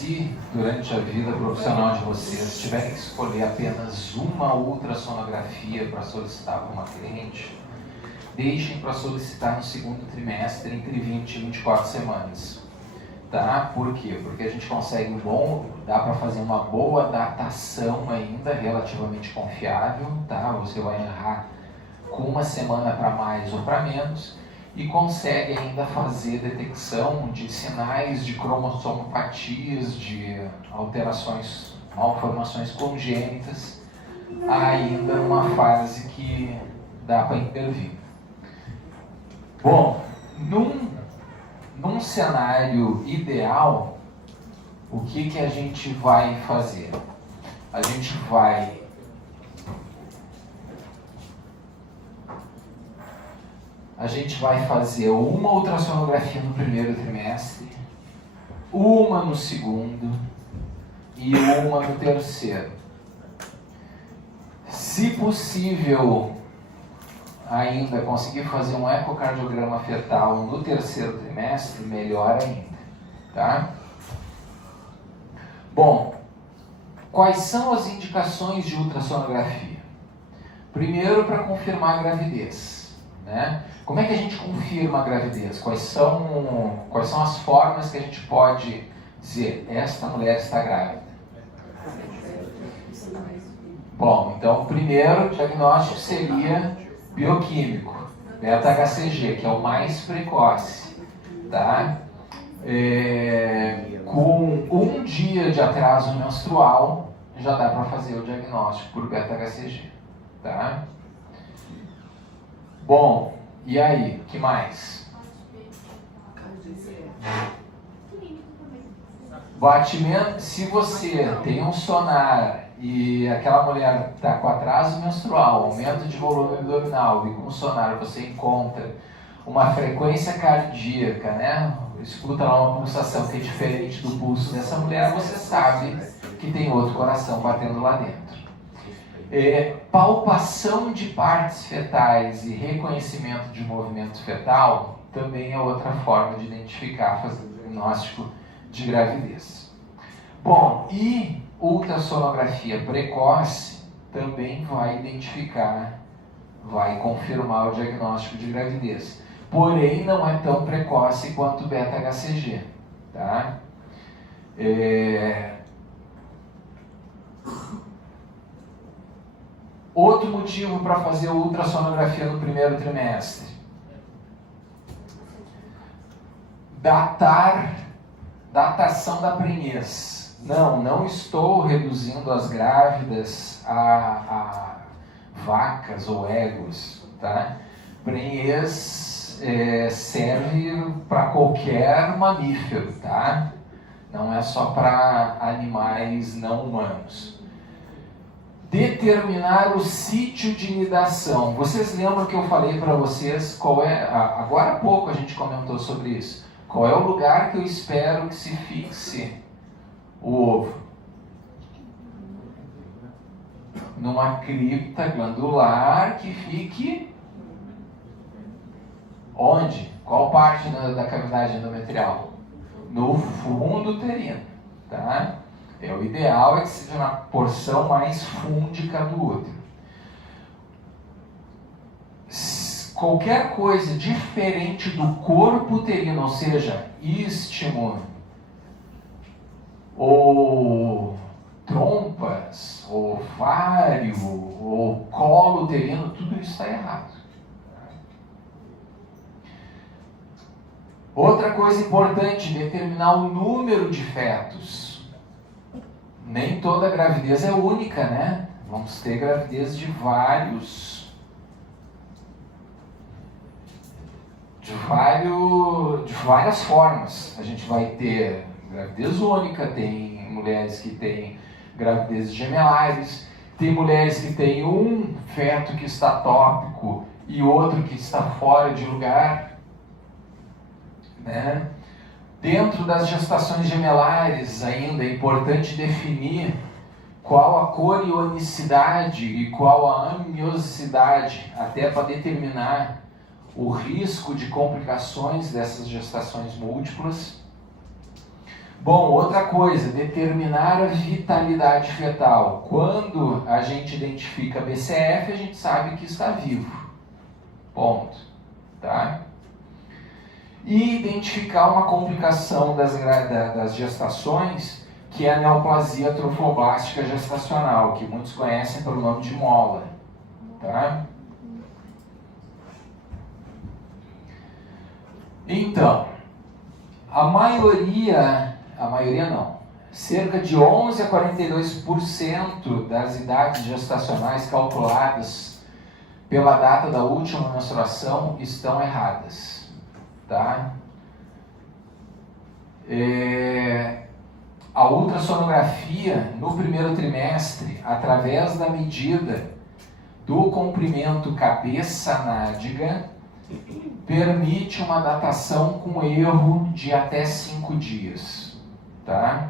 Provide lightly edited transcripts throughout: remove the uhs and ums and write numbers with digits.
se durante a vida profissional de vocês tiverem que escolher apenas uma ultrassonografia para solicitar para uma cliente, deixem para solicitar no segundo trimestre entre 20 e 24 semanas. Tá? Por quê? Porque a gente consegue dá para fazer uma boa datação ainda, relativamente confiável, tá? Você vai errar com uma semana para mais ou para menos, e consegue ainda fazer detecção de sinais de cromossomopatias, de alterações, malformações congênitas, ainda numa fase que dá para intervir. Bom, num cenário ideal, o que a gente vai fazer? A gente vai fazer uma ultrassonografia no primeiro trimestre, uma no segundo e uma no terceiro. Se possível, ainda conseguir fazer um ecocardiograma fetal no terceiro trimestre, melhor ainda, tá? Bom, quais são as indicações de ultrassonografia? Primeiro, para confirmar a gravidez, né? Como é que a gente confirma a gravidez? Quais são as formas que a gente pode dizer, esta mulher está grávida? Bom, então o primeiro diagnóstico seria bioquímico, beta-HCG, que é o mais precoce, tá? Com um dia de atraso menstrual, já dá para fazer o diagnóstico por beta-HCG, tá? Bom, e aí, o que mais? Batimento, se você tem um sonar e aquela mulher está com atraso menstrual, aumento de volume abdominal, e com o sonar você encontra uma frequência cardíaca, né? Escuta lá uma pulsação que é diferente do pulso dessa mulher, você sabe que tem outro coração batendo lá dentro. Palpação de partes fetais e reconhecimento de movimento fetal também é outra forma de identificar, fazer o diagnóstico de gravidez. Bom, e ultrassonografia precoce também vai identificar, vai confirmar o diagnóstico de gravidez. Porém, não é tão precoce quanto o beta-HCG, tá? Outro motivo para fazer ultrassonografia no primeiro trimestre. Datação da prenhez. Não estou reduzindo as grávidas a vacas ou éguas, tá? Prenhez serve para qualquer mamífero, tá? Não é só para animais não humanos. Determinar o sítio de nidação. Vocês lembram que eu falei para vocês qual é... Agora há pouco a gente comentou sobre isso. Qual é o lugar que eu espero que se fixe o ovo? Numa cripta glandular que fique... Onde? Qual parte da cavidade endometrial? No fundo uterino, tá? O ideal é que seja na porção mais fúndica do útero. Qualquer coisa diferente do corpo uterino, ou seja, istmo, ou trompas, ou ovário, ou colo uterino, tudo isso está errado. Outra coisa importante, determinar o número de fetos. Nem toda gravidez é única, né? Vamos ter gravidez de várias formas. A gente vai ter gravidez única, tem mulheres que têm gravidezes gemelares, tem mulheres que têm um feto que está tópico e outro que está fora de lugar, né? Dentro das gestações gemelares ainda é importante definir qual a corionicidade e qual a amniosidade, até para determinar o risco de complicações dessas gestações múltiplas. Bom, outra coisa, determinar a vitalidade fetal. Quando a gente identifica BCF, a gente sabe que está vivo. Ponto. Tá? E identificar uma complicação das gestações, que é a neoplasia trofoblástica gestacional, que muitos conhecem pelo nome de mola. Tá? Então, a maioria não, cerca de 11 a 42% das idades gestacionais calculadas pela data da última menstruação estão erradas, tá? A ultrassonografia no primeiro trimestre, através da medida do comprimento cabeça-nádega, permite uma datação com erro de até 5 dias, tá?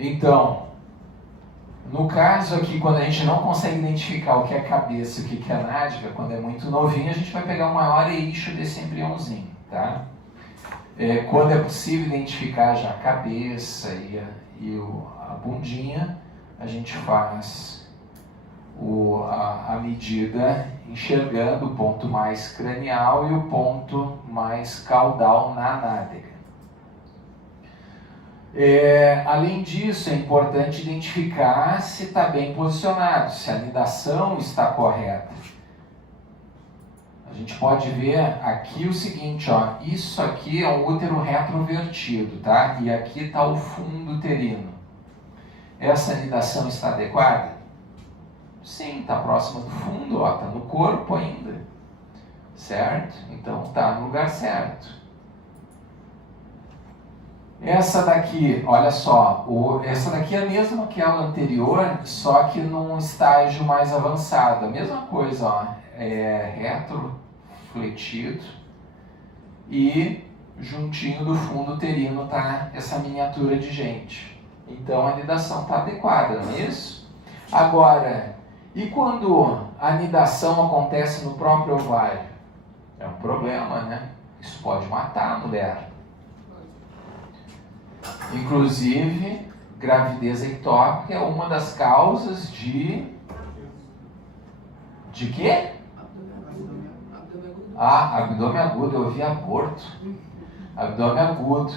Então, no caso aqui, quando a gente não consegue identificar o que é cabeça e o que é nádega, quando é muito novinho, a gente vai pegar o maior eixo desse embriãozinho, tá? Quando é possível identificar já a cabeça e a bundinha, a gente faz a medida enxergando o ponto mais cranial e o ponto mais caudal na nádega. Além disso, é importante identificar se está bem posicionado, se a anidação está correta. A gente pode ver aqui o seguinte, ó, isso aqui é um útero retrovertido, tá? E aqui está o fundo uterino. Essa anidação está adequada? Sim, está próxima do fundo, ó, está no corpo ainda, certo? Então está no lugar certo. Essa daqui, olha só, essa daqui é a mesma que a anterior, só que num estágio mais avançado. A mesma coisa, ó, retrofletido e juntinho do fundo uterino tá essa miniatura de gente. Então a anidação está adequada, não é isso? Agora, e quando a anidação acontece no próprio ovário? É um problema, né? Isso pode matar a mulher. Inclusive, gravidez ectópica é uma das causas de quê? Abdômen agudo, eu ouvi aborto. Abdômen agudo.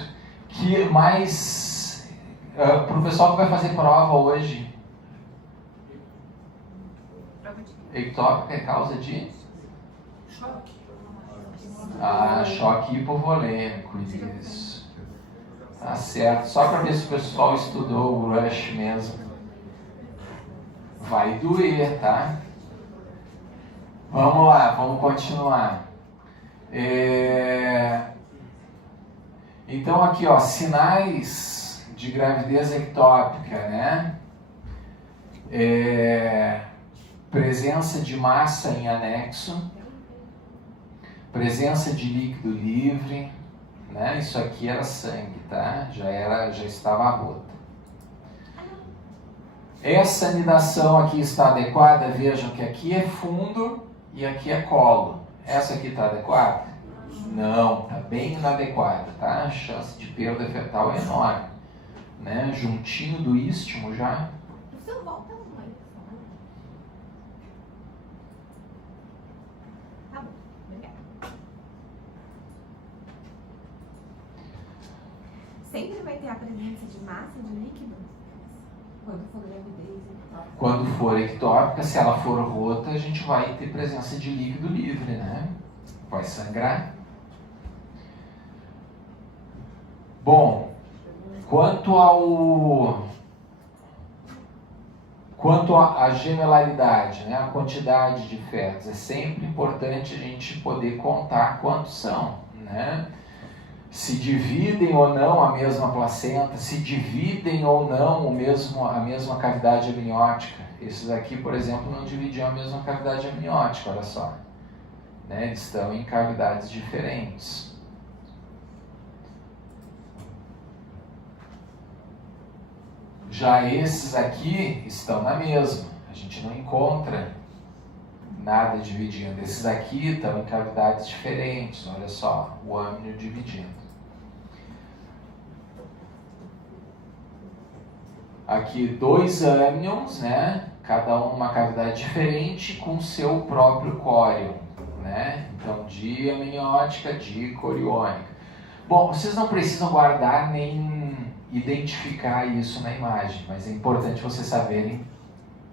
Que mais, para o pessoal que vai fazer prova hoje, ectópica é causa de? Choque. Choque hipovolêmico, isso. Tá certo, só para ver se o pessoal estudou o Rush mesmo. Vai doer, tá? Vamos lá, vamos continuar. Então aqui, ó, sinais de gravidez ectópica, né? Presença de massa em anexo, presença de líquido livre, né? Isso aqui era sangue, tá? Já estava rota. Essa anidação aqui está adequada? Vejam que aqui é fundo e aqui é colo. Essa aqui está adequada? Não, está bem inadequada, tá? A chance de perda fetal é enorme, né? Juntinho do istmo já. Sempre vai ter a presença de massa de líquido? Quando for gravidez ectópica? Quando for ectópica, se ela for rota, a gente vai ter presença de líquido livre, né? Vai sangrar. Bom, quanto à gemelaridade, né? A quantidade de fetos, é sempre importante a gente poder contar quantos são, né? Se dividem ou não a mesma placenta, se dividem ou não a mesma cavidade amniótica. Esses aqui, por exemplo, não dividiam a mesma cavidade amniótica, olha só. Né? Eles estão em cavidades diferentes. Já esses aqui estão na mesma, a gente não encontra nada dividindo. Esses aqui estão em cavidades diferentes, olha só, o âmnio dividindo. Aqui 2 âmnions, né? Cada um numa cavidade diferente com seu próprio córion, né? Então, diamniótica, dicoriônica. Bom, vocês não precisam guardar nem identificar isso na imagem, mas é importante vocês saberem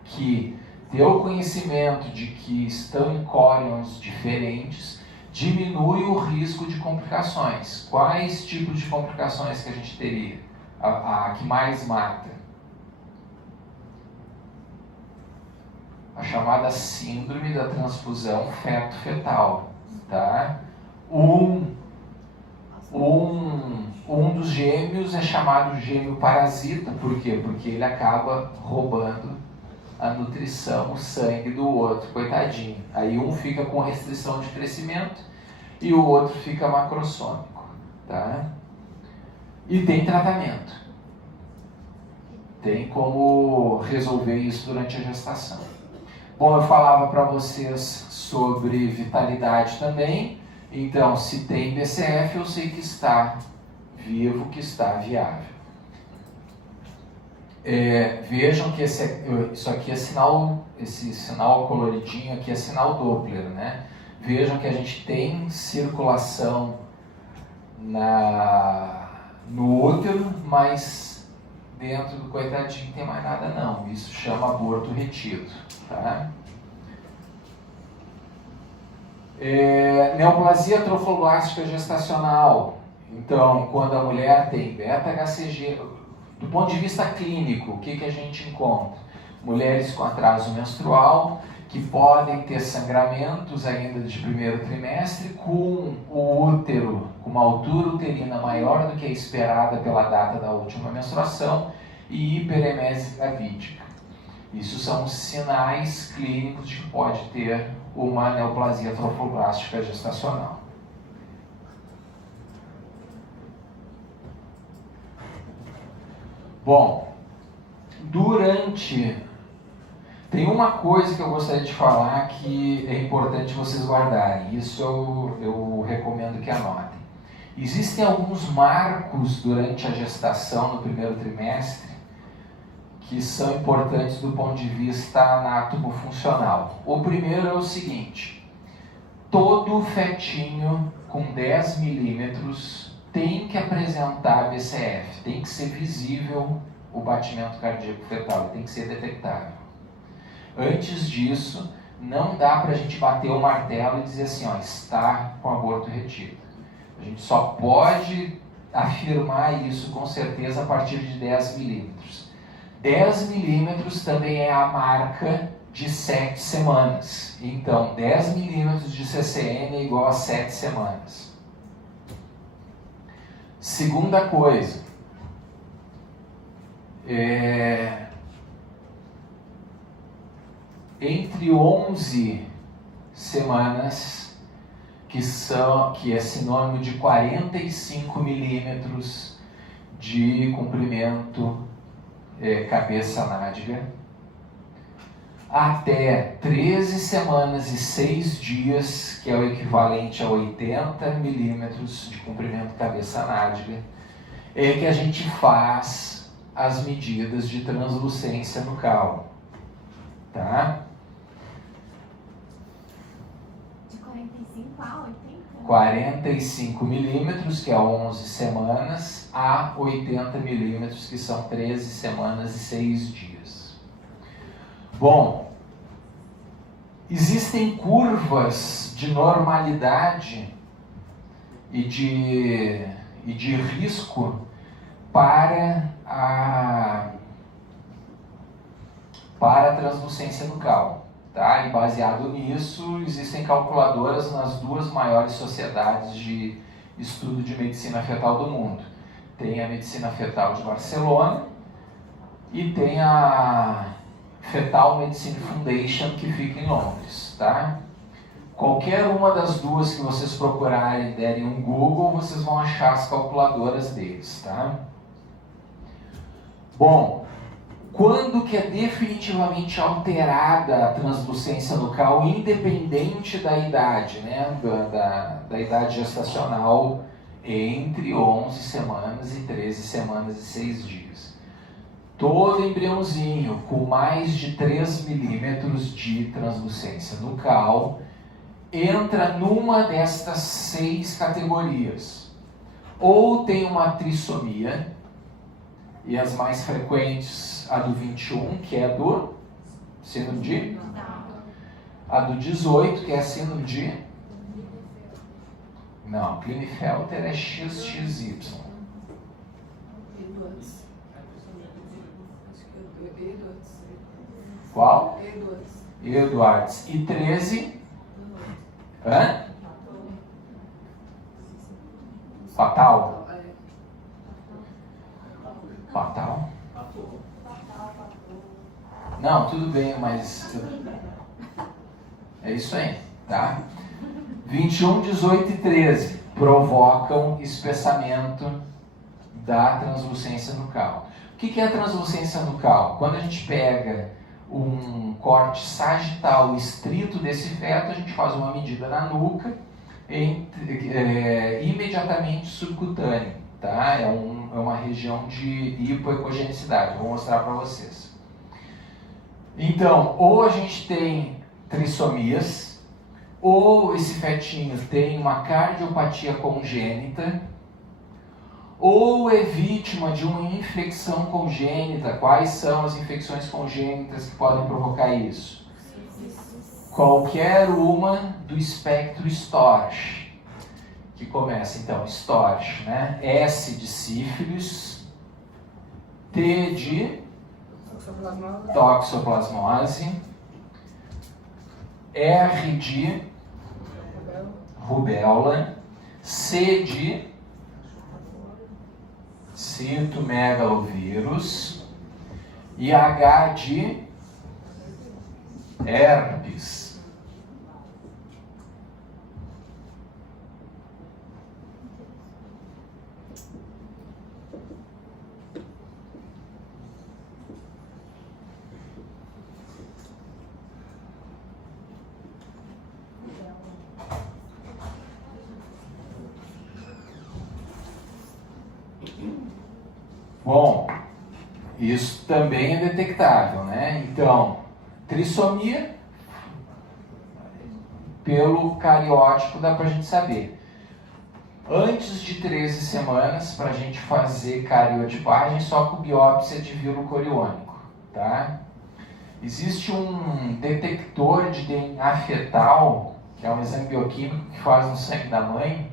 que ter o conhecimento de que estão em córions diferentes diminui o risco de complicações. Quais tipos de complicações que a gente teria? A que mais mata? A chamada síndrome da transfusão feto-fetal, tá? Um dos gêmeos é chamado gêmeo parasita, por quê? Porque ele acaba roubando a nutrição, o sangue do outro, coitadinho. Aí um fica com restrição de crescimento e o outro fica macrossômico, tá? E tem tratamento. Tem como resolver isso durante a gestação. Bom, eu falava para vocês sobre vitalidade também. Então, se tem BCF, eu sei que está vivo, que está viável. Vejam que isso aqui é sinal, esse sinal coloridinho aqui é sinal Doppler, né? Vejam que a gente tem circulação no útero, mas dentro do coitadinho não tem mais nada não. Isso chama aborto retido, tá? Neoplasia trofoblástica gestacional. Então, quando a mulher tem beta-HCG, do ponto de vista clínico, o que a gente encontra? Mulheres com atraso menstrual, que podem ter sangramentos ainda de primeiro trimestre, com o útero, com uma altura uterina maior do que a esperada pela data da última menstruação, e hiperemese gravídica. Isso são sinais clínicos de que pode ter uma neoplasia trofoblástica gestacional. Bom, tem uma coisa que eu gostaria de falar que é importante vocês guardarem. Isso eu recomendo que anotem. Existem alguns marcos durante a gestação no primeiro trimestre que são importantes do ponto de vista anatomo-funcional. O primeiro é o seguinte: todo fetinho com 10 milímetros tem que apresentar BCF, tem que ser visível o batimento cardíaco fetal, tem que ser detectável. Antes disso, não dá para a gente bater o martelo e dizer assim, ó, está com aborto retido. A gente só pode afirmar isso com certeza a partir de 10 milímetros. 10 milímetros também é a marca de 7 semanas. Então, 10 milímetros de CCN é igual a 7 semanas. Segunda coisa, entre 11 semanas, que é sinônimo de 45 milímetros de comprimento cabeça-nádega, até 13 semanas e 6 dias, que é o equivalente a 80 milímetros de comprimento cabeça-nádega, é que a gente faz as medidas de translucência nucal, tá? De 45 a 80? 45 milímetros, que é 11 semanas, a 80 milímetros, que são 13 semanas e 6 dias. Bom, existem curvas de normalidade e de risco para a translucência nucal, tá? E baseado nisso, existem calculadoras nas duas maiores sociedades de estudo de medicina fetal do mundo. Tem a Medicina Fetal de Barcelona e tem a Fetal Medicine Foundation, que fica em Londres, tá? Qualquer uma das duas que vocês procurarem e derem um Google, vocês vão achar as calculadoras deles, tá? Bom, Quando que é definitivamente alterada a translucência nucal, independente da idade, né? da idade gestacional, entre 11 semanas e 13 semanas e 6 dias. Todo embriãozinho com mais de 3 milímetros de translucência nucal entra numa destas 6 categorias. Ou tem uma trissomia, e as mais frequentes, a do 21, que é do síndrome de... A do 18, que é a síndrome de... Não, Klinefelter é XXY. Qual? Edwards. E 13? Hã? Fatal. Fatal? Não, tudo bem, mas... É isso aí, tá? 21, 18 e 13 provocam espessamento da translucência nucal. O que é a translucência nucal? Quando a gente pega um corte sagital estrito desse feto, a gente faz uma medida na nuca, imediatamente subcutâneo, tá? É uma região de hipoecogenicidade, vou mostrar para vocês. Então, ou a gente tem trissomias, ou esse fetinho tem uma cardiopatia congênita, ou é vítima de uma infecção congênita. Quais são as infecções congênitas que podem provocar isso? Qualquer uma do espectro Storch, que começa então Storch, né? S de sífilis, T de toxoplasmose, R de rubéola, C de citomegalovírus e H de herpes. Bom, isso também é detectável, né? Então, trissomia, pelo cariótipo dá pra gente saber. Antes de 13 semanas, para a gente fazer cariotipagem só com biópsia de vírus coriônico, tá? Existe um detector de DNA fetal, que é um exame bioquímico que faz no sangue da mãe,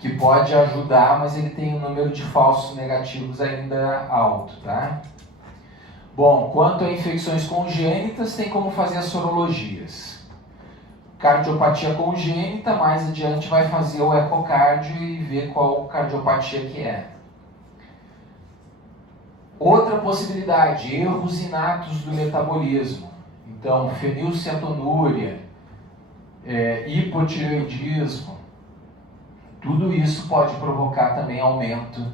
que pode ajudar, mas ele tem um número de falsos negativos ainda alto, tá? Bom, quanto a infecções congênitas, tem como fazer as sorologias. Cardiopatia congênita, mais adiante vai fazer o ecocardio e ver qual cardiopatia que é. Outra possibilidade, erros inatos do metabolismo. Então, fenilcetonúria, hipotireoidismo, tudo isso pode provocar também aumento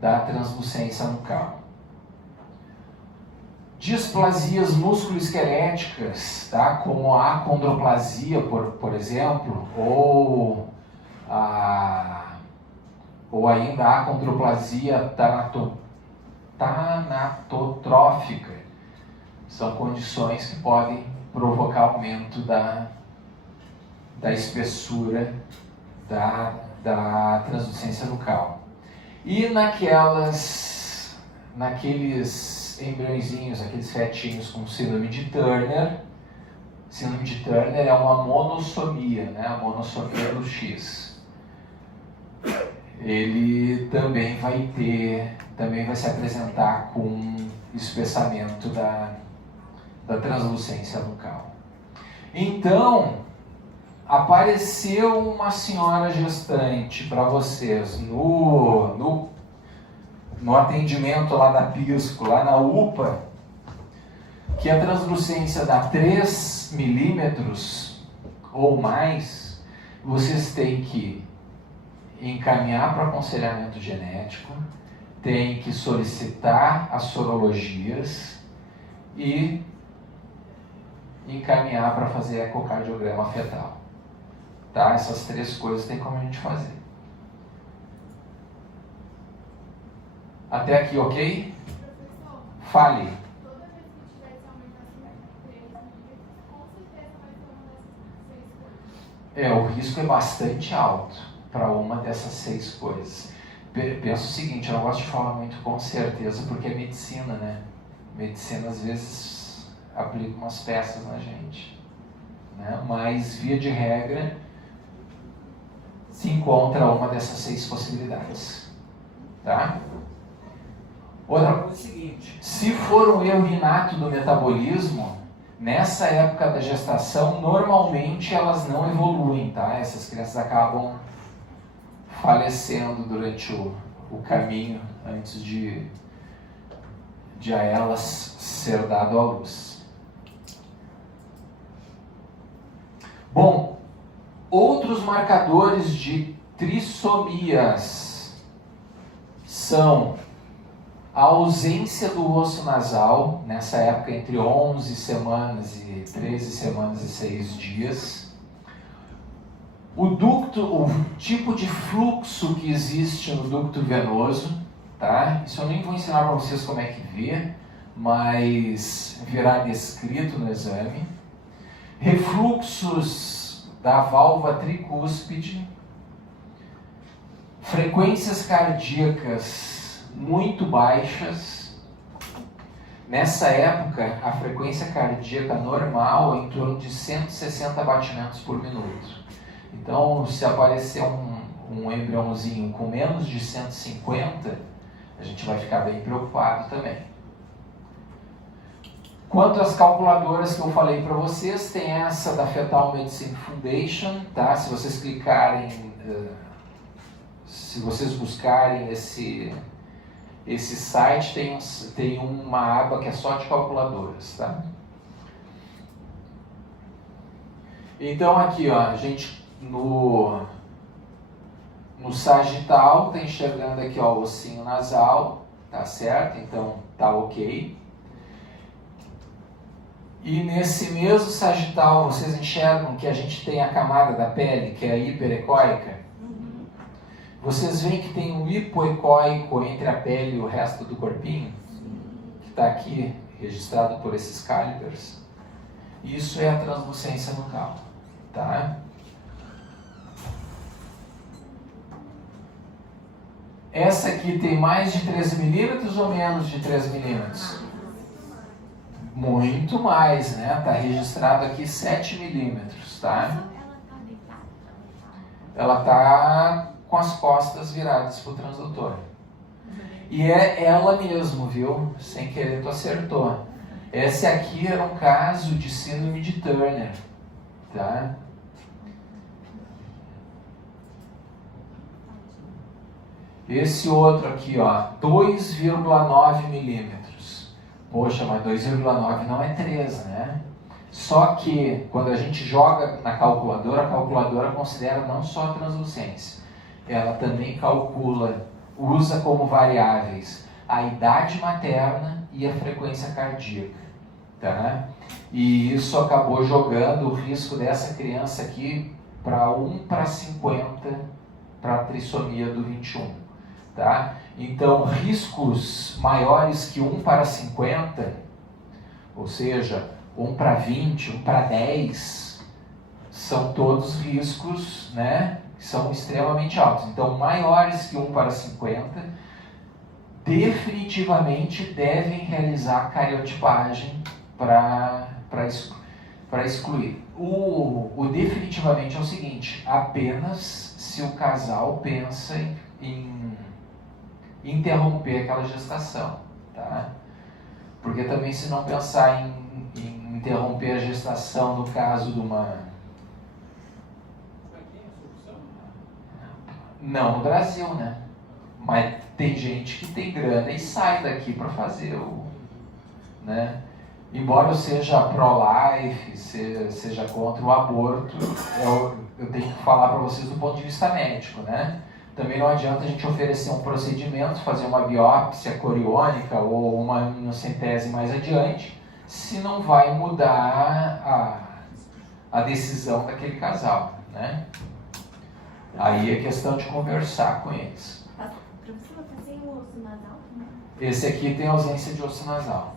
da translucência nucal. Displasias musculoesqueléticas, tá? Como a acondroplasia, por exemplo, ou ainda a acondroplasia tanatotrófica, são condições que podem provocar aumento da espessura da translucência nucal. E naqueles embriõezinhos, aqueles fetinhos com síndrome de Turner é uma monossomia, né? A monossomia do X. Ele também vai se apresentar com espessamento da translucência nucal. Então, apareceu uma senhora gestante para vocês no atendimento lá da Pisco, lá na UPA, que a translucência dá 3 milímetros ou mais, vocês têm que encaminhar para aconselhamento genético, tem que solicitar as sorologias e encaminhar para fazer ecocardiograma fetal. Tá? Essas 3 coisas tem como a gente fazer. Até aqui, ok? Professor, Fale. toda vez que tiver esse aumento acima de 3 milímetros, com certeza vai ser uma dessas 6 coisas. O risco é bastante alto para uma dessas 6 coisas. Penso o seguinte, eu não gosto de falar muito com certeza, porque é medicina, né? Medicina às vezes aplica umas peças na gente, né? Mas via de regra se encontra uma dessas 6 possibilidades, tá? Outra coisa é o seguinte, se for um erro inato do metabolismo, nessa época da gestação, normalmente elas não evoluem, tá? Essas crianças acabam falecendo durante o caminho antes de a elas ser dado à luz. Bom, outros marcadores de trissomias são a ausência do osso nasal, nessa época entre 11 semanas e 13 semanas e 6 dias. O ducto, o tipo de fluxo que existe no ducto venoso, tá? Isso eu nem vou ensinar para vocês como é que vê, mas virá descrito no exame. Refluxos da válvula tricúspide, frequências cardíacas muito baixas. Nessa época, a frequência cardíaca normal é em torno de 160 batimentos por minuto. Então, se aparecer um embriãozinho com menos de 150, a gente vai ficar bem preocupado também. Quanto às calculadoras que eu falei para vocês, tem essa da Fetal Medicine Foundation, tá? Se vocês clicarem, se vocês buscarem esse site, tem uma aba que é só de calculadoras, tá? Então aqui, ó, a gente no sagital tá enxergando aqui, ó, o ossinho nasal, tá certo? Então tá ok. E nesse mesmo sagital, vocês enxergam que a gente tem a camada da pele, que é a hiperecóica? Vocês veem que tem um hipoecóico entre a pele e o resto do corpinho? Que está aqui registrado por esses calipers. Isso é a translucência nucal, tá? Essa aqui tem mais de 13 milímetros ou menos de 13 milímetros? Muito mais, né? Está registrado aqui 7 milímetros, tá? Ela tá deitada? Ela está com as costas viradas para o transdutor. E é ela mesmo, viu? Sem querer tu acertou. Esse aqui era um caso de síndrome de Turner, tá? Esse outro aqui, ó, 2,9 milímetros. Poxa, mas 2,9 não é 3, né? Só que quando a gente joga na calculadora, a calculadora considera não só a translucência, ela também calcula, usa como variáveis a idade materna e a frequência cardíaca, tá? E isso acabou jogando o risco dessa criança aqui para 1:50 para a trissomia do 21. Tá? Então, riscos maiores que 1:50, ou seja, 1:20, 1:10, são todos riscos, né, que são extremamente altos. Então, maiores que 1:50, definitivamente devem realizar cariotipagem para excluir. O definitivamente é o seguinte, apenas se o casal pensa em interromper aquela gestação, tá? Porque também se não pensar em interromper a gestação no caso de uma... Não no Brasil, né? Mas tem gente que tem grana e sai daqui para fazer o... né? Embora eu seja pro-life, seja contra o aborto, eu tenho que falar para vocês do ponto de vista médico, né? Também não adianta a gente oferecer um procedimento, fazer uma biópsia coriônica ou uma amniocentese mais adiante, se não vai mudar a decisão daquele casal, né? Aí é questão de conversar com eles. Professor, tá sem o osso nasal? Esse aqui tem ausência de osso nasal.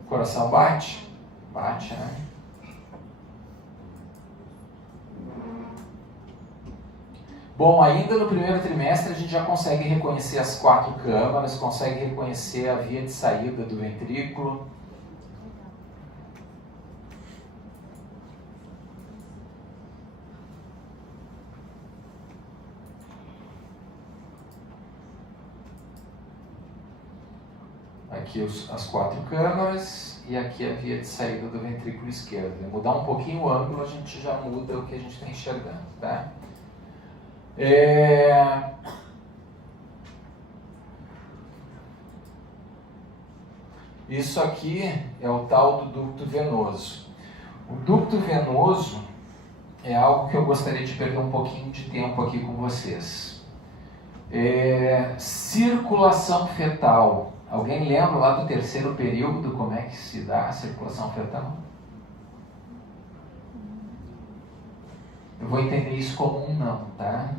O coração bate? Bate, né? Bom, ainda no primeiro trimestre a gente já consegue reconhecer as 4 câmaras, consegue reconhecer a via de saída do ventrículo. Aqui as 4 câmaras e aqui a via de saída do ventrículo esquerdo. Mudar um pouquinho o ângulo, a gente já muda o que a gente está enxergando, tá? Isso aqui é o tal do ducto venoso. O ducto venoso é algo que eu gostaria de perder um pouquinho de tempo aqui com vocês. Circulação fetal. Alguém lembra lá do terceiro período como é que se dá a circulação fetal? Eu vou entender isso como um não, tá?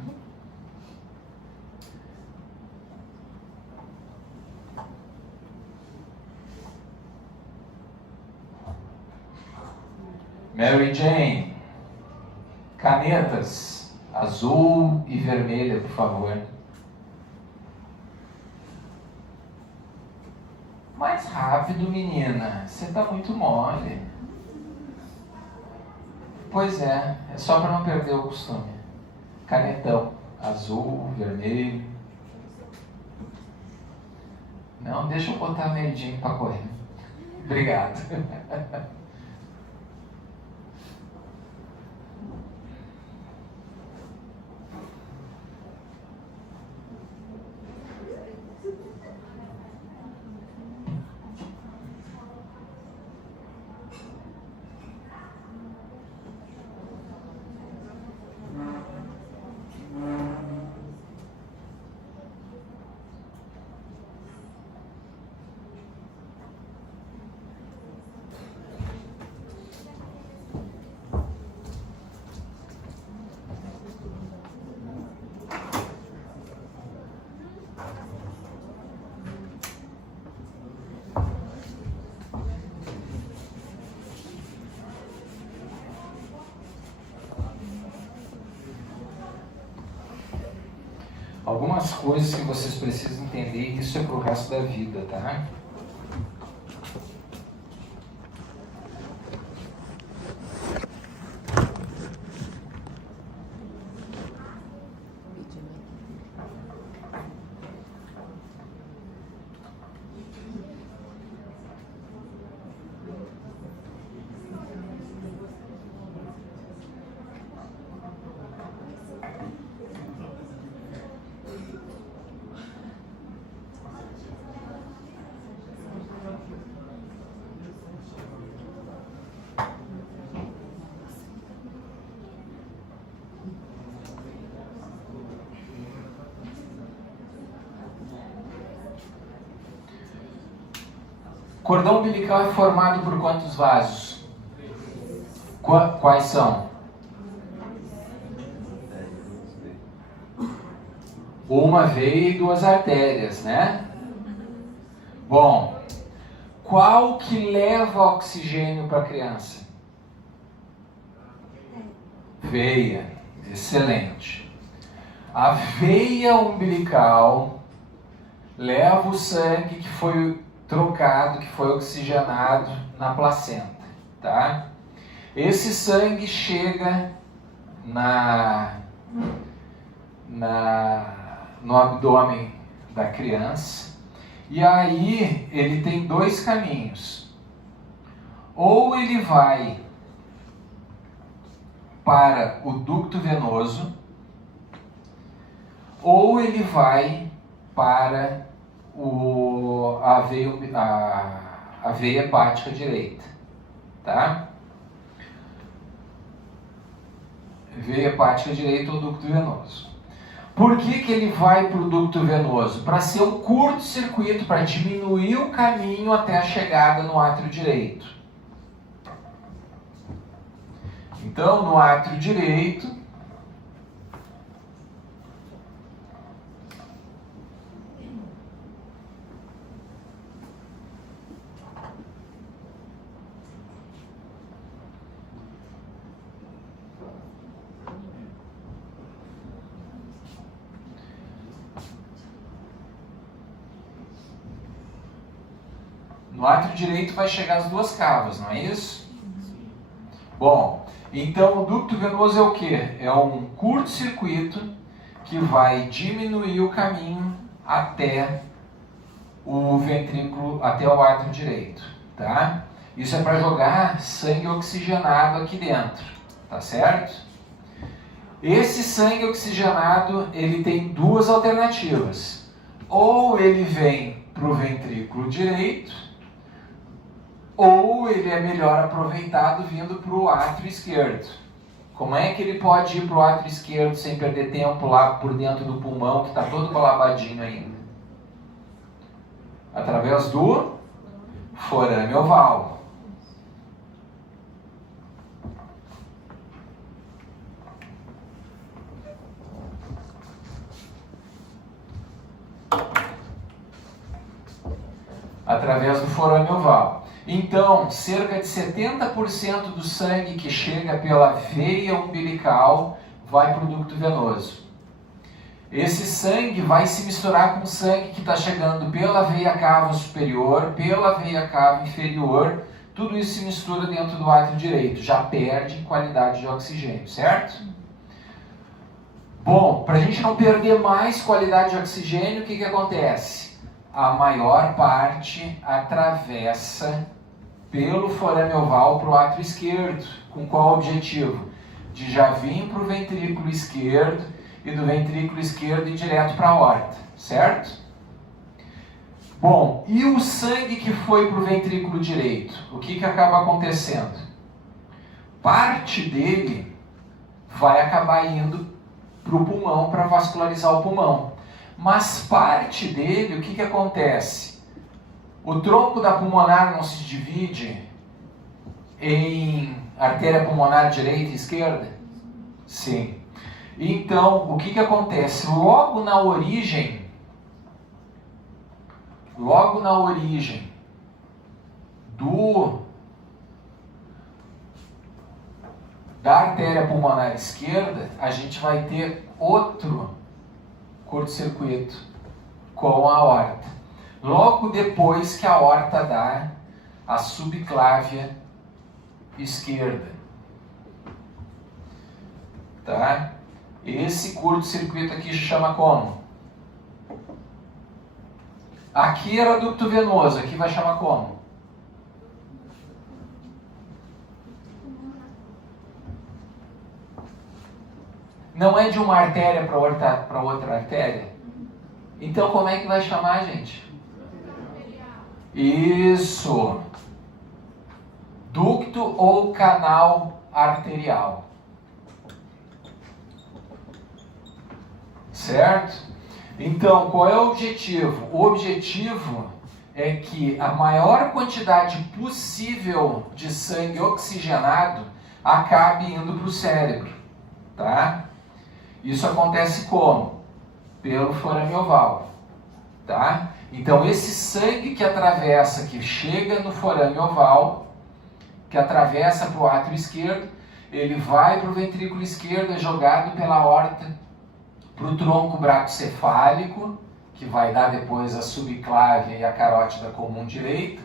Mary Jane, canetas azul e vermelha, por favor. Mais rápido, menina. Você tá muito mole. Pois é só para não perder o costume. Canetão, azul, vermelho. Não, deixa eu botar a Mary Jane para correr. Obrigado. Algumas coisas que vocês precisam entender, isso é pro resto da vida, tá? Cordão umbilical é formado por quantos vasos? Quais são? Uma veia e 2 artérias, né? Bom, qual que leva oxigênio para a criança? Veia, excelente. A veia umbilical leva o sangue que foi trocado, que foi oxigenado na placenta, tá? Esse sangue chega no abdômen da criança e aí ele tem 2 caminhos. Ou ele vai para o ducto venoso, ou ele vai para a veia hepática direita, tá? Veia hepática direita ou ducto venoso. Por que ele vai para o ducto venoso? Para ser um curto-circuito, para diminuir o caminho até a chegada no átrio direito. Então, no átrio direito, vai chegar as duas cavas, não é isso? Bom, então o ducto venoso é o quê? É um curto-circuito que vai diminuir o caminho até o ventrículo, até o átrio direito, tá? Isso é para jogar sangue oxigenado aqui dentro, tá certo? Esse sangue oxigenado, ele tem duas alternativas. Ou ele vem para o ventrículo direito, ou ele é melhor aproveitado vindo para o átrio esquerdo. Como é que ele pode ir para o átrio esquerdo sem perder tempo lá por dentro do pulmão, que está todo colabadinho ainda? Através do forame oval. Através do forame oval. Então, cerca de 70% do sangue que chega pela veia umbilical vai para o ducto venoso. Esse sangue vai se misturar com o sangue que está chegando pela veia cava superior, pela veia cava inferior, tudo isso se mistura dentro do átrio direito, já perde qualidade de oxigênio, certo? Bom, para a gente não perder mais qualidade de oxigênio, o que acontece? A maior parte atravessa pelo forame oval para o átrio esquerdo. Com qual objetivo? De já vir para o ventrículo esquerdo e do ventrículo esquerdo ir direto para a aorta, certo? Bom, e o sangue que foi para o ventrículo direito? O que acaba acontecendo? Parte dele vai acabar indo para o pulmão para vascularizar o pulmão. Mas parte dele, o que acontece? O tronco da pulmonar não se divide em artéria pulmonar direita e esquerda? Sim. Então, o que acontece? Logo na origem da artéria pulmonar esquerda, a gente vai ter outro curto-circuito com a aorta. Logo depois que a aorta dá a subclávia esquerda. Tá? Esse curto-circuito aqui se chama como? Aqui era ducto venoso, aqui vai chamar como? Não é de uma artéria para outra artéria? Então como é que vai chamar, gente? Isso! Ducto ou canal arterial. Certo? Então, qual é o objetivo? O objetivo é que a maior quantidade possível de sangue oxigenado acabe indo para o cérebro. Tá? Isso acontece como? Pelo forame oval. Tá? Então, esse sangue que atravessa, que chega no forame oval, que atravessa para o átrio esquerdo, ele vai para o ventrículo esquerdo, é jogado pela aorta para o tronco bracocefálico, que vai dar depois a subclávia e a carótida comum direita,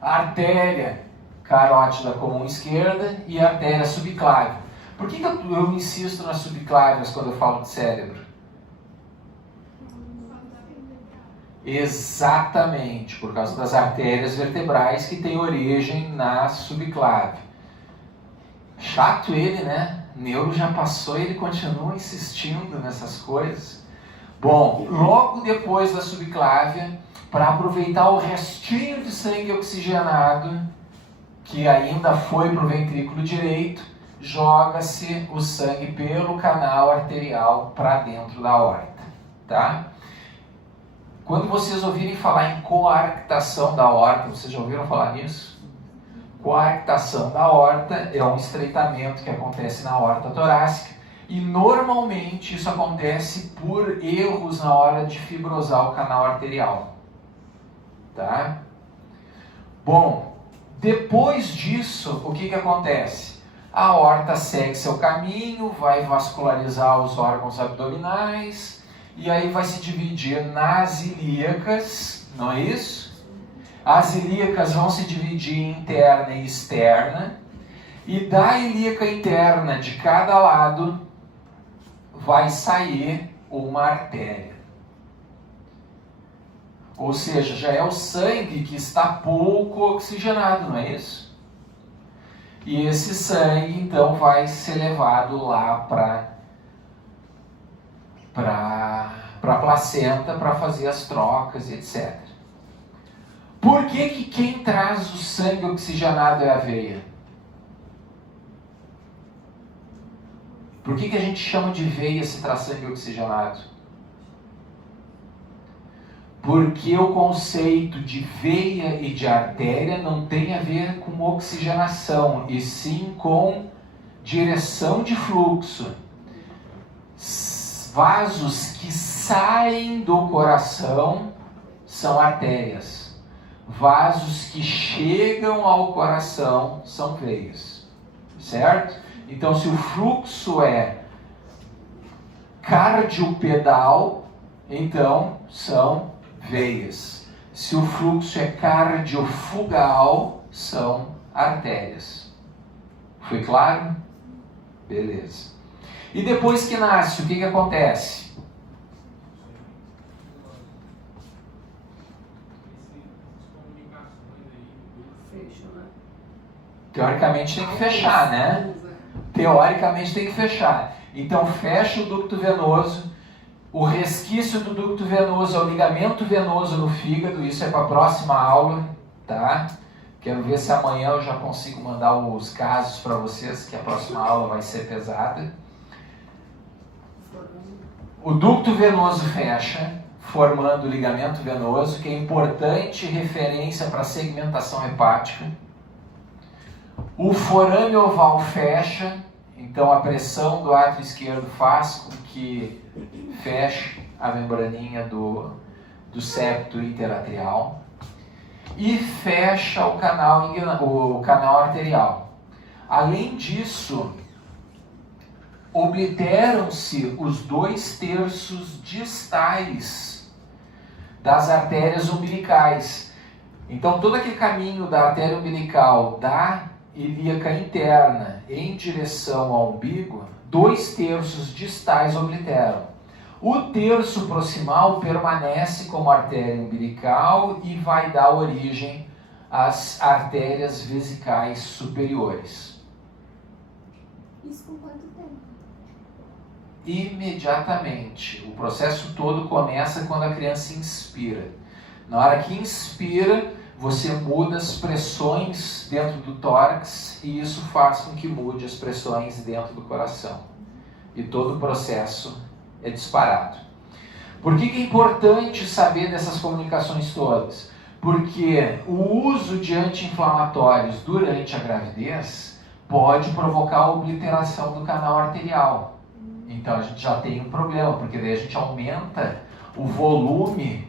a artéria carótida comum esquerda e a artéria subclávia. Por que eu insisto nas subclávias quando eu falo de cérebro? Exatamente, por causa das artérias vertebrais que têm origem na subclávia. Chato ele, né? Neuro já passou e ele continua insistindo nessas coisas. Bom, logo depois da subclávia, para aproveitar o restinho de sangue oxigenado, que ainda foi para o ventrículo direito, joga-se o sangue pelo canal arterial para dentro da aorta, tá? Quando vocês ouvirem falar em coarctação da aorta, vocês já ouviram falar nisso? Coarctação da aorta é um estreitamento que acontece na aorta torácica e normalmente isso acontece por erros na hora de fibrosar o canal arterial, tá? Bom, depois disso, o que acontece? A aorta segue seu caminho, vai vascularizar os órgãos abdominais e aí vai se dividir nas ilíacas, não é isso? As ilíacas vão se dividir em interna e externa e da ilíaca interna de cada lado vai sair uma artéria. Ou seja, já é o sangue que está pouco oxigenado, não é isso? E esse sangue, então, vai ser levado lá para a placenta para fazer as trocas, etc. Por que quem traz o sangue oxigenado é a veia? Por que a gente chama de veia se traz sangue oxigenado? Porque o conceito de veia e de artéria não tem a ver com oxigenação, e sim com direção de fluxo. Vasos que saem do coração são artérias. Vasos que chegam ao coração são veias. Certo? Então, se o fluxo é cardiopedal, então são veias. Se o fluxo é cardiofugal, são artérias. Foi claro? Beleza. E depois que nasce, o que acontece? Teoricamente tem que fechar, né? Teoricamente tem que fechar. Então fecha o ducto venoso. O resquício do ducto venoso é o ligamento venoso no fígado. Isso é para a próxima aula, tá? Quero ver se amanhã eu já consigo mandar os casos para vocês, que a próxima aula vai ser pesada. O ducto venoso fecha, formando o ligamento venoso, que é importante referência para a segmentação hepática. O forame oval fecha, então a pressão do átrio esquerdo faz com que feche a membraninha do septo interatrial e fecha o canal arterial. Além disso, obliteram-se os 2/3 distais das artérias umbilicais. Então todo aquele caminho da artéria umbilical da ilíaca interna em direção ao umbigo, 2/3 distais obliteram. O terço proximal permanece como artéria umbilical e vai dar origem às artérias vesicais superiores. Isso com quanto tempo? Imediatamente. O processo todo começa quando a criança inspira. Na hora que inspira, você muda as pressões dentro do tórax e isso faz com que mude as pressões dentro do coração. E todo o processo é disparado. Por que é importante saber dessas comunicações todas? Porque o uso de anti-inflamatórios durante a gravidez pode provocar a obliteração do canal arterial. Então a gente já tem um problema, porque daí a gente aumenta o volume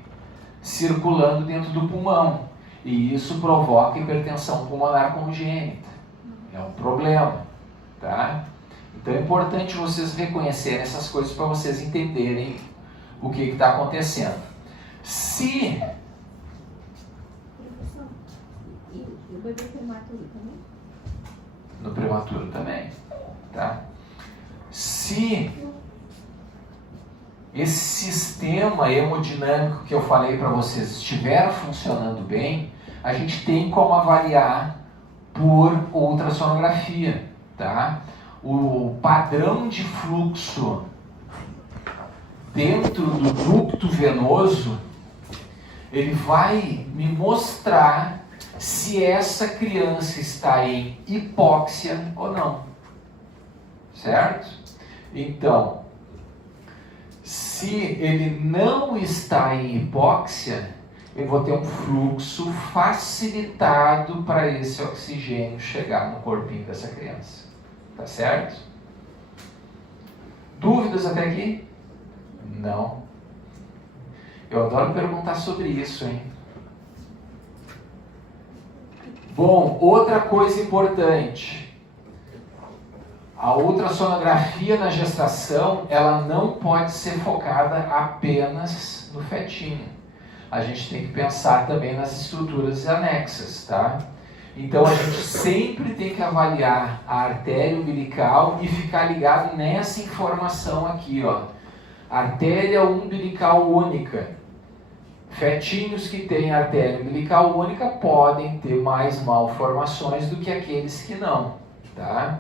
circulando dentro do pulmão. E isso provoca hipertensão pulmonar congênita. É um problema, tá? Então é importante vocês reconhecerem essas coisas para vocês entenderem o que está acontecendo. Se... Professor, e o bebê prematuro também? No prematuro também, tá? Se esse sistema hemodinâmico que eu falei para vocês estiver funcionando bem, a gente tem como avaliar por ultrassonografia, tá? O padrão de fluxo dentro do ducto venoso, ele vai me mostrar se essa criança está em hipóxia ou não. Certo? Então, se ele não está em hipóxia, eu vou ter um fluxo facilitado para esse oxigênio chegar no corpinho dessa criança. Tá certo? Dúvidas até aqui? Não. Eu adoro perguntar sobre isso, hein? Bom, outra coisa importante. A ultrassonografia na gestação, ela não pode ser focada apenas no fetinho. A gente tem que pensar também nas estruturas anexas, tá? Então a gente sempre tem que avaliar a artéria umbilical e ficar ligado nessa informação aqui, ó. Artéria umbilical única. Fetinhos que têm artéria umbilical única podem ter mais malformações do que aqueles que não, tá?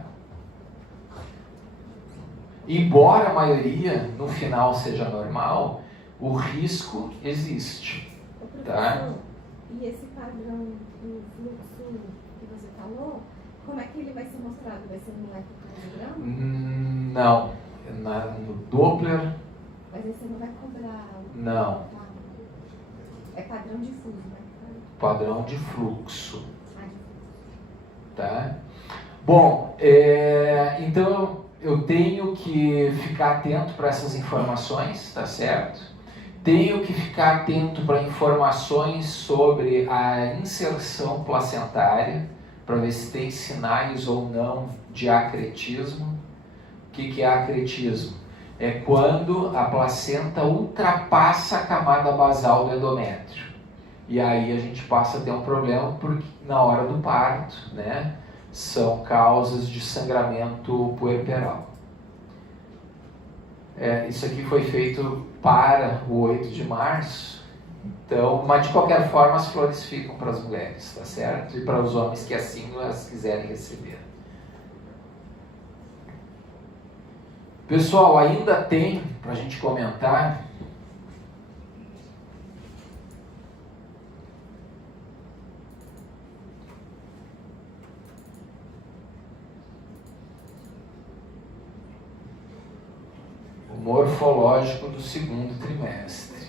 Embora a maioria no final seja normal, o risco existe, tá? E esse padrão do fluxo que você falou, como é que ele vai ser mostrado? Vai ser no eletrocardiograma? Não, no Doppler. Mas aí você não vai cobrar. Não. É padrão difuso, né? Padrão de fluxo. De Tá? Bom, então eu tenho que ficar atento para essas informações, tá certo? Tenho que ficar atento para informações sobre a inserção placentária, para ver se tem sinais ou não de acretismo. O que é acretismo? É quando a placenta ultrapassa a camada basal do endométrio. E aí a gente passa a ter um problema porque na hora do parto, né, são causas de sangramento puerperal. Isso aqui foi feito para o 8 de março, então, mas de qualquer forma as flores ficam para as mulheres, tá certo? E para os homens que assim as quiserem receber. Pessoal, ainda tem para a gente comentar. O morfológico do segundo trimestre.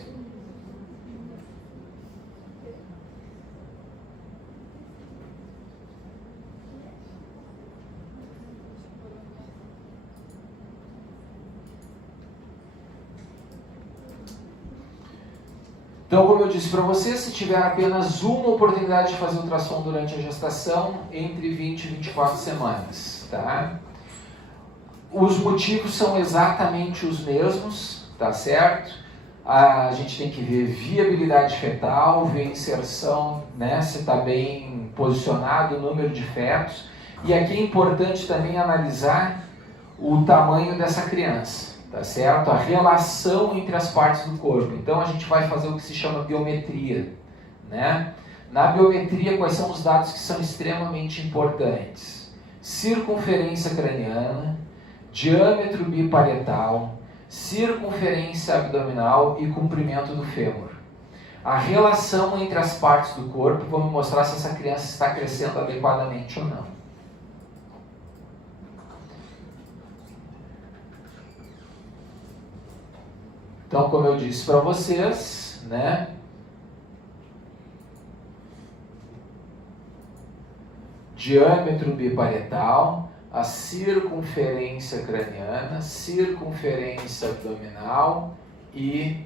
Então, como eu disse para você, se tiver apenas uma oportunidade de fazer ultrassom durante a gestação, entre 20 e 24 semanas, tá? Os motivos são exatamente os mesmos, tá certo? A gente tem que ver viabilidade fetal, ver inserção, né, se está bem posicionado o número de fetos. E aqui é importante também analisar o tamanho dessa criança. Tá certo? A relação entre as partes do corpo. Então a gente vai fazer o que se chama biometria, né? Na biometria, quais são os dados que são extremamente importantes? Circunferência craniana, diâmetro biparietal, circunferência abdominal e comprimento do fêmur. A relação entre as partes do corpo, vamos mostrar se essa criança está crescendo adequadamente ou não. Então, como eu disse para vocês, né? Diâmetro biparietal, a circunferência craniana, circunferência abdominal e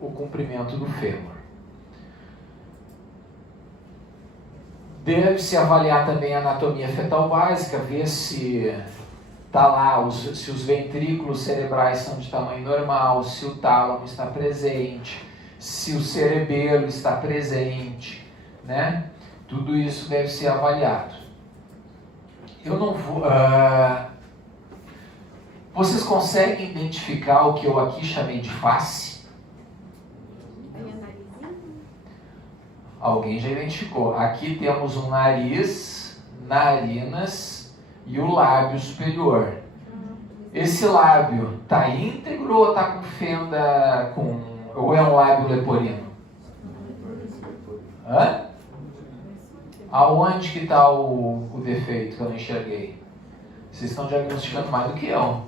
o comprimento do fêmur. Deve-se avaliar também a anatomia fetal básica, ver se está lá, se os ventrículos cerebrais são de tamanho normal, se o tálamo está presente, se o cerebelo está presente, né? Tudo isso deve ser avaliado. Eu não vou... Vocês conseguem identificar o que eu aqui chamei de face? Alguém já identificou. Aqui temos um nariz, narinas e o lábio superior. Esse lábio está íntegro ou está com fenda, ou é um lábio leporino? Hã? Aonde que está o defeito que eu não enxerguei? Vocês estão diagnosticando mais do que eu.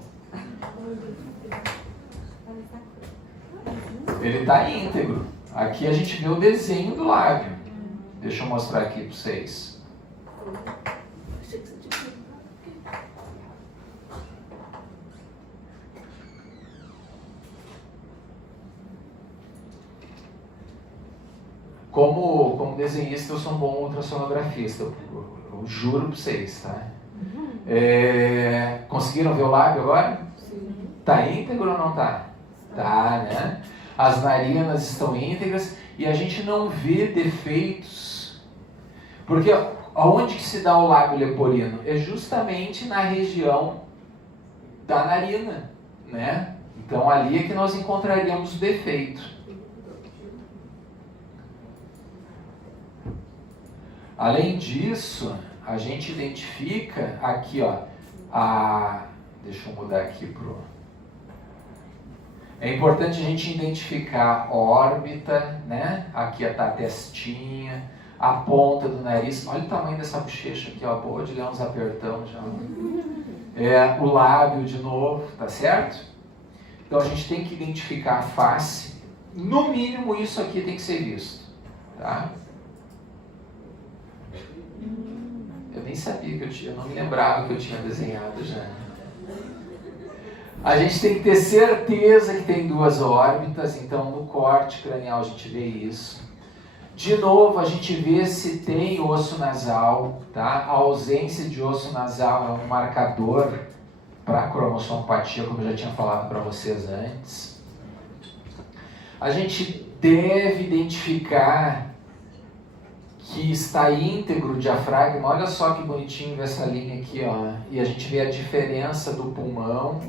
Ele está íntegro. Aqui a gente vê o desenho do lábio. Deixa eu mostrar aqui para vocês. Como desenhista, eu sou um bom ultrassonografista. Eu juro para vocês, tá? Conseguiram ver o lábio agora? Sim. Tá íntegro ou não tá? Tá, né? As narinas estão íntegras e a gente não vê defeitos. Porque aonde que se dá o lábio leporino? É justamente na região da narina, né? Então ali é que nós encontraríamos o defeito. Além disso, a gente identifica aqui, ó, deixa eu mudar aqui pro... É importante a gente identificar a órbita, né? Aqui está a testinha, a ponta do nariz. Olha o tamanho dessa bochecha aqui, ó, boa de dar uns apertão já. O lábio de novo, tá certo? Então a gente tem que identificar a face. No mínimo isso aqui tem que ser visto, tá? Eu nem sabia eu não me lembrava que eu tinha desenhado já. A gente tem que ter certeza que tem duas órbitas, então no corte cranial a gente vê isso. De novo, a gente vê se tem osso nasal, tá? A ausência de osso nasal é um marcador para cromossomopatia, como eu já tinha falado para vocês antes. A gente deve identificar que está íntegro o diafragma. Olha só que bonitinho essa linha aqui, ó. E a gente vê a diferença do pulmão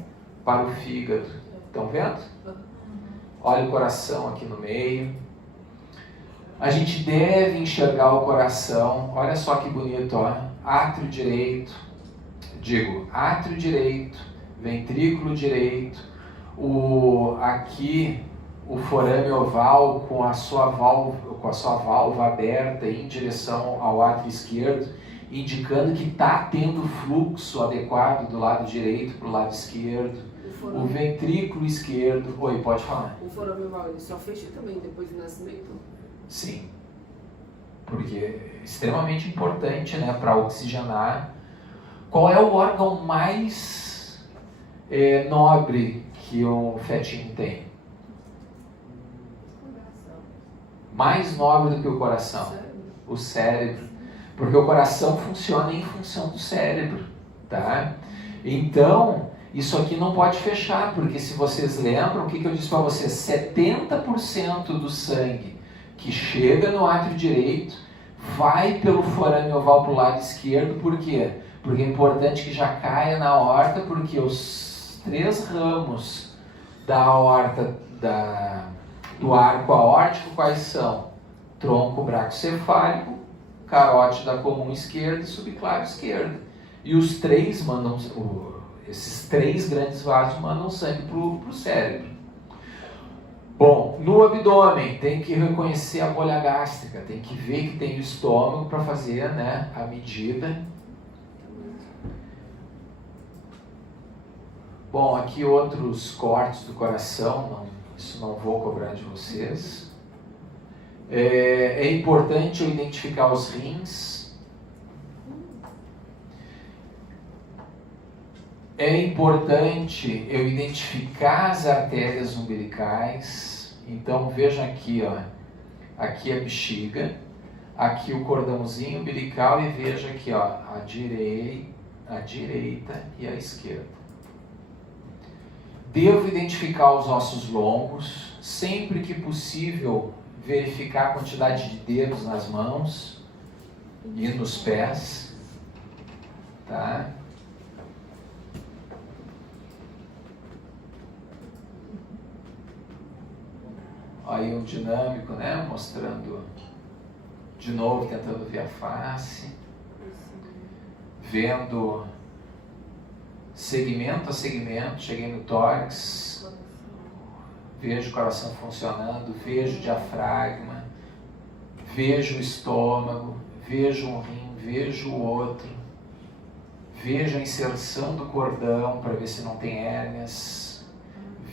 para o fígado. Estão vendo? Olha o coração aqui no meio. A gente deve enxergar o coração. Olha só que bonito, ó. Átrio direito, ventrículo direito, aqui o forame oval com a sua válvula aberta em direção ao átrio esquerdo, indicando que está tendo fluxo adequado do lado direito para o lado esquerdo. O ventrículo esquerdo... Oi, pode falar. O forame oval, ele só fecha também depois do nascimento? Sim, porque é extremamente importante, né, para oxigenar. Qual é o órgão mais nobre que o fetinho tem? Mais nobre do que o coração? Cérebro. O cérebro. Porque o coração funciona em função do cérebro, tá? Então, isso aqui não pode fechar, porque se vocês lembram, o que eu disse para vocês? 70% do sangue que chega no átrio direito vai pelo forame oval para o lado esquerdo. Por quê? Porque é importante que já caia na aorta, porque os 3 ramos da aorta do arco aórtico quais são? Tronco bracocefálico, carótida comum esquerda e subclávio esquerdo. E os 3 mandam, esses 3 grandes vasos mandam sangue para o cérebro. Bom, no abdômen tem que reconhecer a bolha gástrica, tem que ver que tem o estômago para fazer, né, a medida. Bom, aqui outros cortes do coração, isso não vou cobrar de vocês. É importante eu identificar os rins. É importante eu identificar as artérias umbilicais. Então vejam aqui, ó, aqui a bexiga, aqui o cordãozinho umbilical e veja aqui, ó, a direita e a esquerda. Devo identificar os ossos longos, sempre que possível verificar a quantidade de dedos nas mãos e nos pés, tá? Aí um dinâmico, né? Mostrando de novo, tentando ver a face, vendo segmento a segmento, cheguei no tórax, vejo o coração funcionando, vejo o diafragma, vejo o estômago, vejo um rim, vejo o outro, vejo a inserção do cordão para ver se não tem hérnias,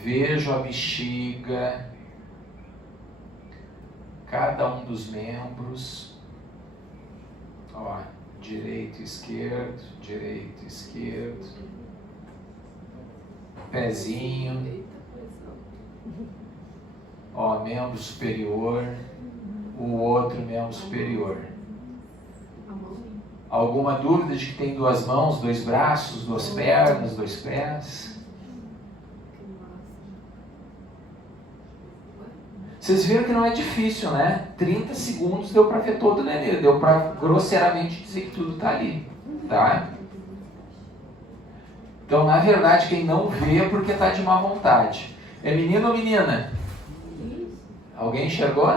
vejo a bexiga, cada um dos membros, ó, direito, esquerdo, pezinho, ó, membro superior, o outro membro superior. Alguma dúvida de que tem 2 mãos, 2 braços, 2 pernas, 2 pés? Vocês viram que não é difícil, né? 30 segundos deu para ver todo o nenê, deu para grosseiramente dizer que tudo está ali, tá? Então, na verdade, quem não vê é porque está de má vontade. É menino ou menina? Alguém enxergou?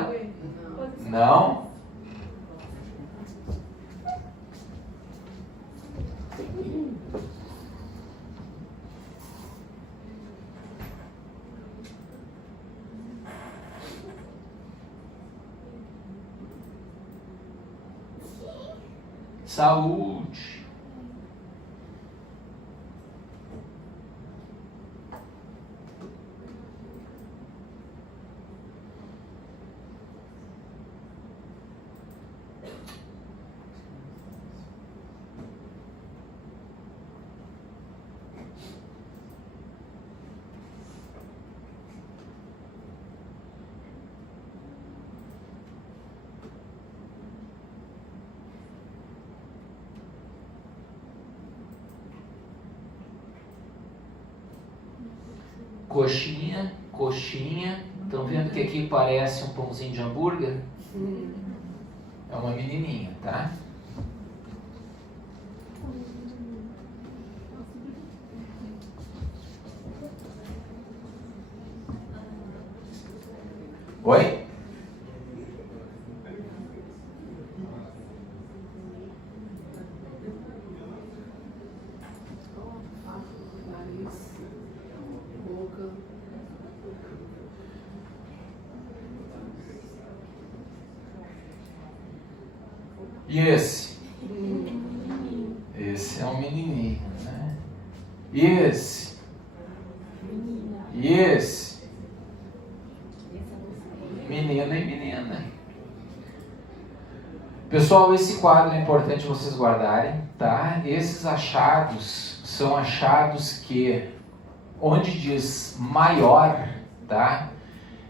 Não? Saúde. Coxinha, coxinha. Estão vendo que aqui parece um pãozinho de hambúrguer? É uma menininha, tá? Oi? E esse? Esse é um menininho, né? E esse? E esse? Menina e menina. Pessoal, esse quadro é importante vocês guardarem, tá? Esses achados são achados que, onde diz maior, tá?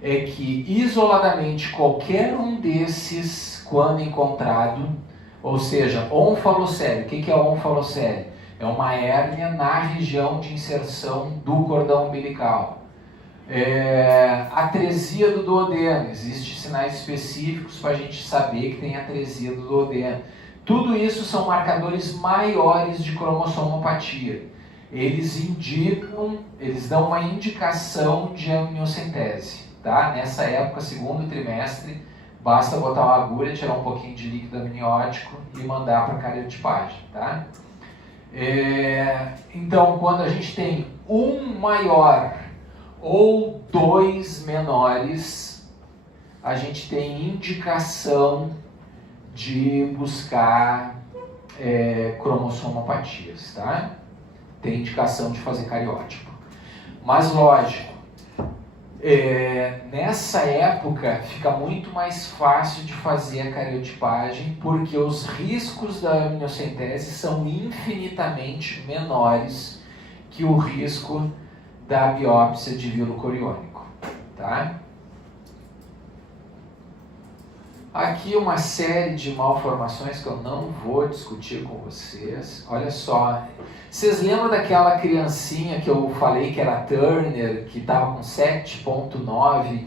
É que isoladamente qualquer um desses, quando encontrado, ou seja, onfalocele. O que é onfalocele? É uma hérnia na região de inserção do cordão umbilical. Atresia do duodeno. Existem sinais específicos para a gente saber que tem atresia do duodeno. Tudo isso são marcadores maiores de cromossomopatia. Eles dão uma indicação de amniocentese. Tá? Nessa época, segundo trimestre, basta botar uma agulha, tirar um pouquinho de líquido amniótico e mandar para a cariotipagem, tá? Então, quando a gente tem um maior ou 2 menores, a gente tem indicação de buscar cromossomopatias, tá? Tem indicação de fazer cariótipo. Mas, lógico, nessa época fica muito mais fácil de fazer a cariotipagem porque os riscos da amniocentese são infinitamente menores que o risco da biópsia de vilo coriônico, tá? Aqui uma série de malformações que eu não vou discutir com vocês. Olha só, vocês lembram daquela criancinha que eu falei que era Turner, que estava com 7,9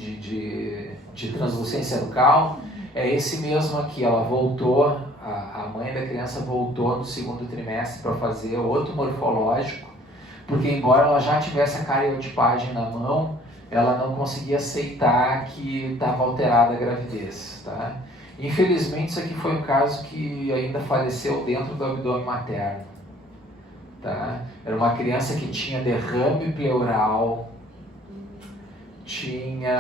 de translucência bucal? É esse mesmo aqui, ela voltou, a mãe da criança voltou no segundo trimestre para fazer outro morfológico, porque embora ela já tivesse a cariotipagem na mão, ela não conseguia aceitar que estava alterada a gravidez, tá? Infelizmente, isso aqui foi um caso que ainda faleceu dentro do abdômen materno, tá? Era uma criança que tinha derrame pleural, tinha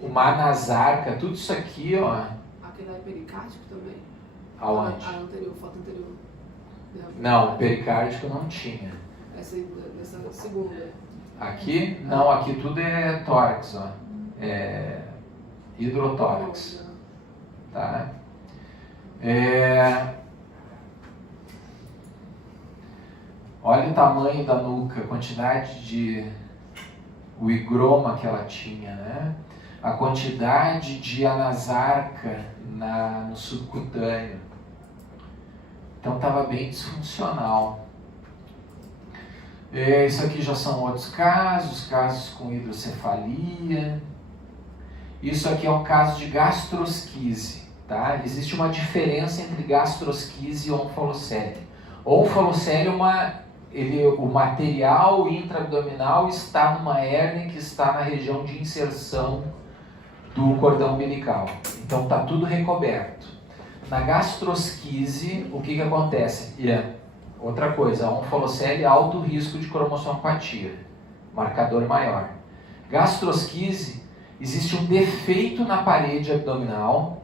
uma anasarca, tudo isso aqui, ó. Aquele é pericárdico também? Aonde? A anterior, foto anterior. Não, pericárdico não tinha. Essa segunda. Aqui? Não, aqui tudo é tórax, ó. É hidrotórax, tá? Olha o tamanho da nuca, a quantidade de o higroma que ela tinha, né? A quantidade de anasarca no subcutâneo. Então estava bem disfuncional. Isso aqui já são outros casos com hidrocefalia. Isso aqui é um caso de gastrosquise, tá? Existe uma diferença entre gastrosquise e onfalocele. Onfalocele o material intraabdominal está numa hérnia que está na região de inserção do cordão umbilical. Então está tudo recoberto. Na gastrosquise, o que acontece? Outra coisa, a onfalocele é alto risco de cromossomopatia, marcador maior. Gastrosquise, existe um defeito na parede abdominal,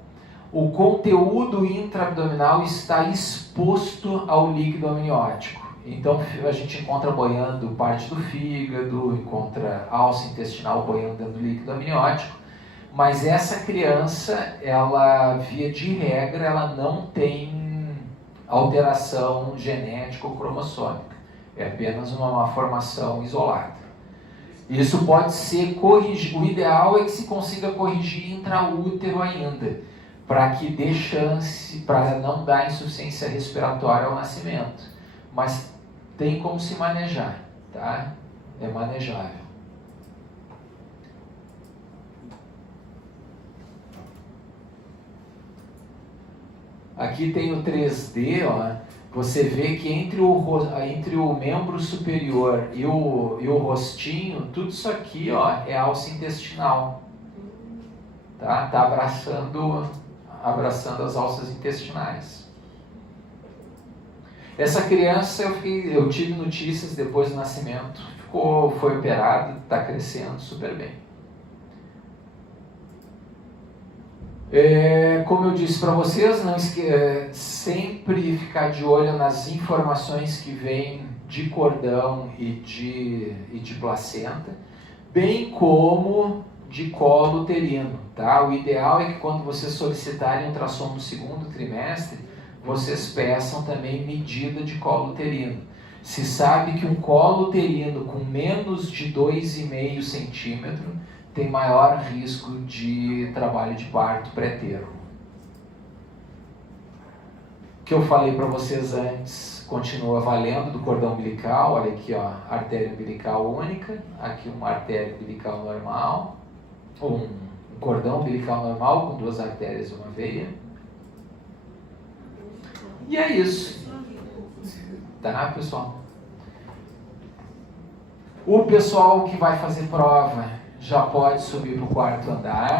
o conteúdo intraabdominal está exposto ao líquido amniótico. Então a gente encontra boiando parte do fígado, encontra alça intestinal boiando dentro do líquido amniótico, mas essa criança, ela, via de regra, ela não tem alteração genética ou cromossômica. É apenas uma malformação isolada. Isso pode ser corrigido. O ideal é que se consiga corrigir intraútero ainda, para que dê chance, para não dar insuficiência respiratória ao nascimento. Mas tem como se manejar, tá? É manejável. Aqui tem o 3D, ó. Você vê que entre o membro superior e o rostinho, tudo isso aqui, ó, é alça intestinal. Tá abraçando as alças intestinais. Essa criança, eu tive notícias depois do nascimento, foi operado, está crescendo super bem. Como eu disse para vocês, sempre ficar de olho nas informações que vêm de cordão e de placenta, bem como de colo uterino, tá? O ideal é que quando vocês solicitarem um ultrassom no segundo trimestre, vocês peçam também medida de colo uterino. Se sabe que um colo uterino com menos de 2,5 centímetros tem maior risco de trabalho de parto pré-termo. O que eu falei para vocês antes continua valendo do cordão umbilical. Olha aqui, ó, artéria umbilical única, aqui uma artéria umbilical normal, um cordão umbilical normal com 2 artérias e uma veia. E é isso, tá, pessoal? O pessoal que vai fazer prova já pode subir para o 4º andar.